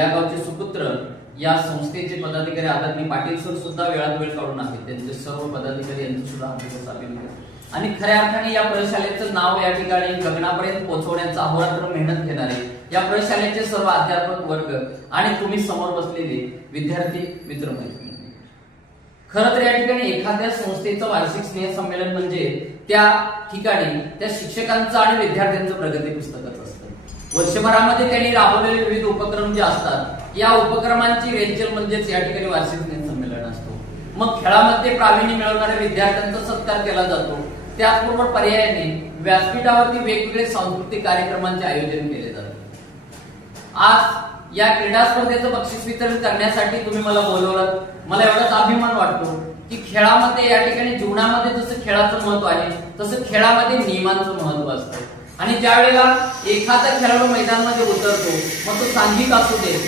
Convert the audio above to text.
या गावचे सुपुत्र या संस्थेचे पदाधिकारी आदरणीय पाटील सर सुद्धा वेळात वेळ काढून आहेत. त्यांचे सर्व पदाधिकारी यांचे सुद्धा हार्दिक अभिनंदन. आणि खऱ्या अर्थाने या प्रशालेचं नाव या ठिकाणी गगनापर्यंत पोहोचवण्याचा अहोरात्र मेहनत घेणारे या प्रशालेचे सर्व अध्यापक वर्ग आणि तुम्ही समोर बसलेले विद्यार्थी मित्रमैत्रिणी. खरं तर या ठिकाणी एखाद्या संस्थेचं वार्षिक स्नेह संमेलन म्हणजे त्या ठिकाणी त्या शिक्षकांचं आणि विद्यार्थ्यांचं प्रगती पुस्तकच असतं. वर्षभरामध्ये त्यांनी राबवलेले विविध उपक्रम जे असतात या उपक्रमांची रेंचल म्हणजेच या ठिकाणी वार्षिक स्नेह संमेलन असतो. मग खेळामध्ये प्रावीण्य मिळवणाऱ्या विद्यार्थ्यांचा सत्कार केला जातो. त्याचबरोबर पर्यायाने व्यासपीठावरती वेगवेगळे सांस्कृतिक कार्यक्रमांचे आयोजन केले जाते. आज या क्रीडा स्पर्धेचं बक्षीस वितरण करण्यासाठी तुम्ही मला बोलवलं. मला एवढाच अभिमान वाटतो की खेळामध्ये या ठिकाणी जीवनामध्ये जसं खेळाचं महत्व आहे तसं खेळामध्ये नियमांचं महत्व असतं. आणि ज्या वेळेला एखादा खेळाडू मैदानामध्ये उतरतो मग तो सांघिक असू दे